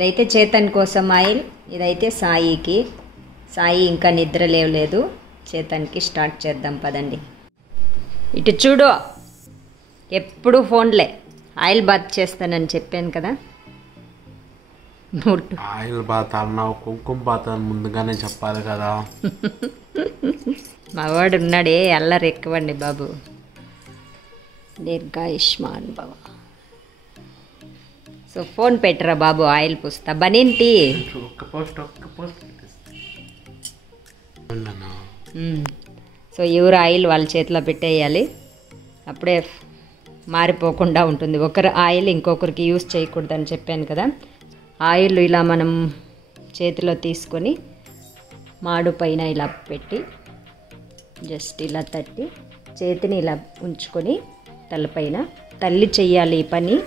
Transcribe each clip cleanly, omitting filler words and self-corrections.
ఇదైతే చేతన్ కోసం ఆయిల్, ఇదైతే సాయికి. సాయి ఇంకా నిద్ర లేవలేదు. చేతన్కి స్టార్ట్ చేద్దాం పదండి. ఇటు చూడు, ఎప్పుడు ఫోన్లే. ఆయిల్ బాత్ చేస్తానని చెప్పాను కదా. ఆయిల్ బాత్ అన్నావు, కుంకుమ బాత్ అని ముందుగానే చెప్పాలి కదా. మావాడు ఉన్నాడే, అల్లరి ఎక్కువండి బాబు. దీర్ఘాయుష్మాన్ భవ. సో ఫోన్ పెట్టరా బాబు, ఆయిల్ పూస్తా. బనేంటి సో ఎవరు ఆయిల్ వాళ్ళ చేతిలో పెట్టేయాలి, అప్పుడే మారిపోకుండా ఉంటుంది. ఒకరు ఆయిల్ ఇంకొకరికి యూస్ చేయకూడదని చెప్పాను కదా. ఆయిల్ ఇలా మనం చేతిలో తీసుకొని మాడు పైన ఇలా పెట్టి జస్ట్ ఇలా తట్టి చేతిని ఇలా ఉంచుకొని తలపైన తల్లి చెయ్యాలి ఈ పని.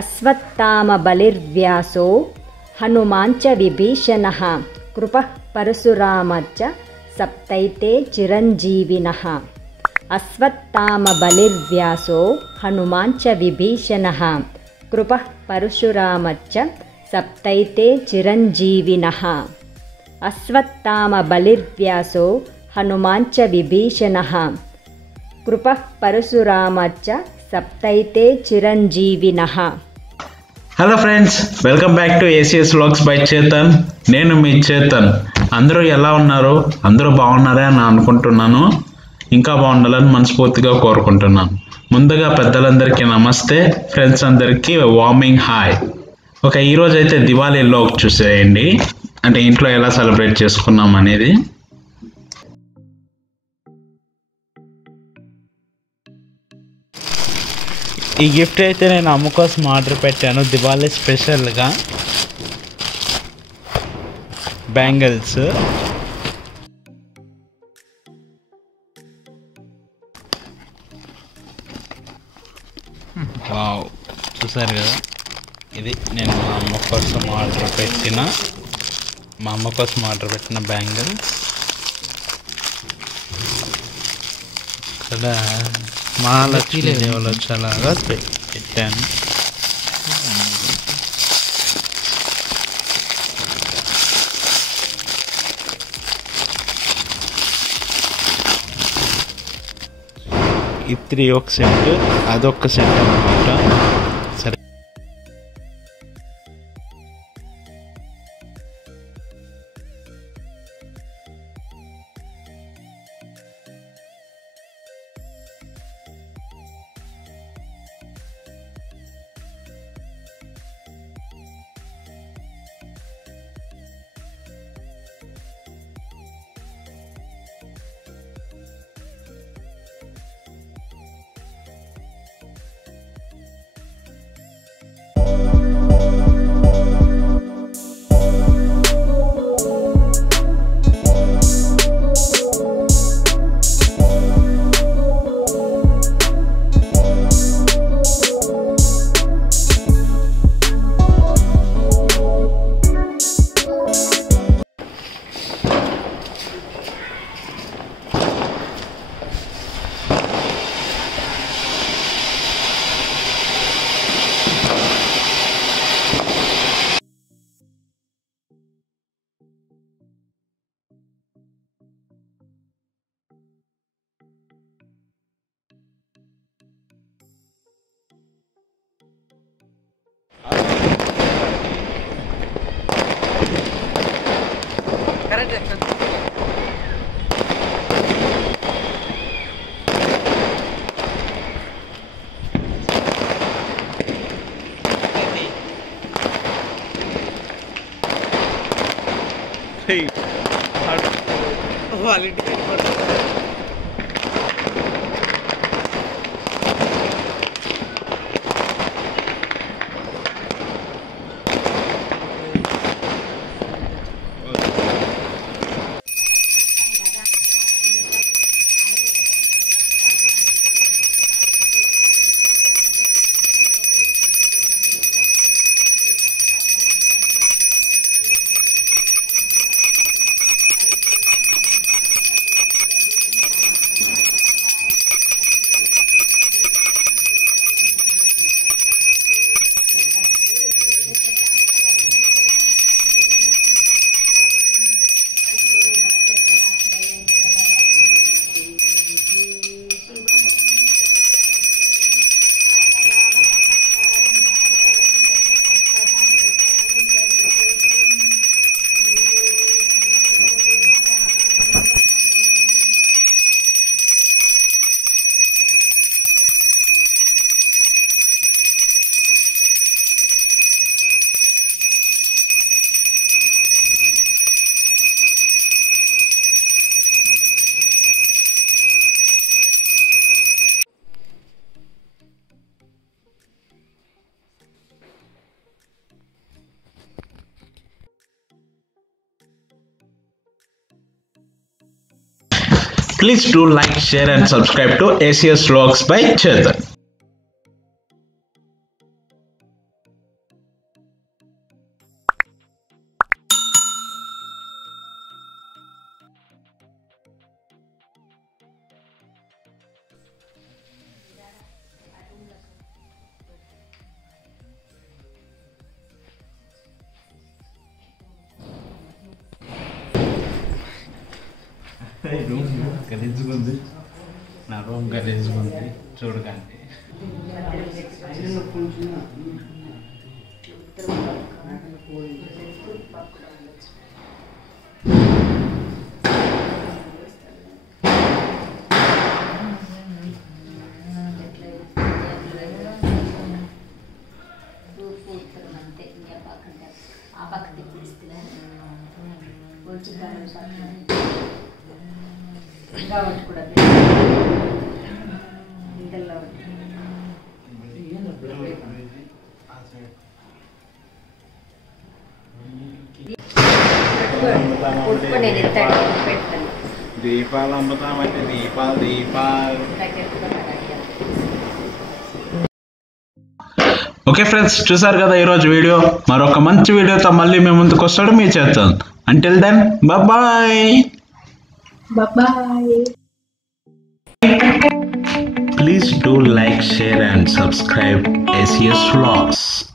అశ్వత్థామ బలిర్వ్యాసో హనుమాంచ విభీషణః కృపః పరశురామచ్చ సప్తైతే చిరంజీవినః. అశ్వత్థామ బలిర్వ్యాసో హనుమాంచ విభీషణః కృపః పరశురామచ్చ సప్తైతే చిరంజీవినః. అశ్వత్థామ బలిర్వ్యాసో హనుమాంచ విభీషణః కృపః పరశురామచ్చ సప్తైతే చిరంజీవినః. Hello friends, welcome back to ACS vlogs by Chetan. నేను మీ చేతన్. అందరూ ఎలా ఉన్నారు? అందరూ బాగున్నారా అని అనుకుంటున్నాను. ఇంకా బాగుండాలని మనస్ఫూర్తిగా కోరుకుంటున్నాను. ముందుగా పెద్దలందరికీ నమస్తే, ఫ్రెండ్స్ అందరికీ వార్మింగ్ హాయ్. ఈరోజు అయితే దివాళీలో చూసేయండి, అంటే ఇంట్లో ఎలా సెలబ్రేట్ చేసుకున్నాం అనేది. ఈ గిఫ్ట్ అయితే నేను అమ్మ కోసం ఆర్డర్ పెట్టాను, దివాళీ స్పెషల్గా బ్యాంగిల్స్. వావ్, చూసారు కదా, ఇది నేను మా అమ్మ కోసం ఆర్డర్ పెట్టిన బ్యాంగిల్స్. ఇక్కడ మహాలక్ష్మి దేవులు వచ్చేలాగా పెట్టాను. ఇది ఒక సెట్, అదొక సెట్ అన్నమాట. సరే, Please do like, share and subscribe to ACS Vlogs by Chetan. Room గలీజ్గుంది, నా రూమ్ గలీజ్గుంది చూడకండి. దీపాలు అమ్ముతామంటే దీపాలు ఓకే ఫ్రెండ్స్, చూసారు కదా ఈరోజు వీడియో. మరొక మంచి వీడియోతో మళ్ళీ మేము ముందుకు వస్తాడు మీ Chetan. Until then bye. Please do like, share and subscribe ACS Vlogs.